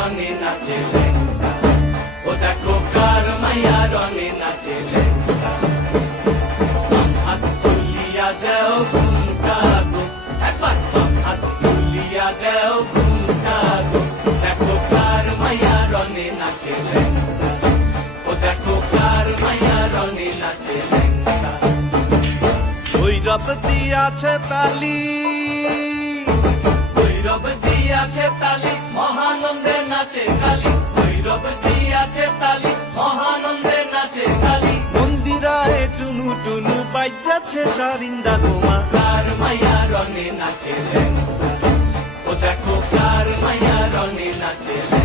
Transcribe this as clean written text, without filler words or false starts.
রনে নাচে লেঙ্গা, ও দেখো কার মাইয়া রনে নাচে লেঙ্গা। হাত তুলিয়া দেও ঘুমটা গো, একবার হাত তুলিয়া দেও ঘুমটা গো, দেখো কার মাইয়া রনে নাচে লেঙ্গা, ও দেখো কার মাইয়া রনে নাচে লেঙ্গা। ভৈরব দিয়াছে তালি, ভৈরব দিয়াছে তালি, মহানন্দে নাচে কালী, ভৈরব দিয়াছে তালি, মহানন্দে নাচে কালী। মন্দিরায় টুনু টুনু বাজ্যাছে সারিন্দা তোমা, কার মাইয়া রনে নাচে লেঙ্গা, ও দেখো কার মাইয়া রনে নাচে লেঙ্গা।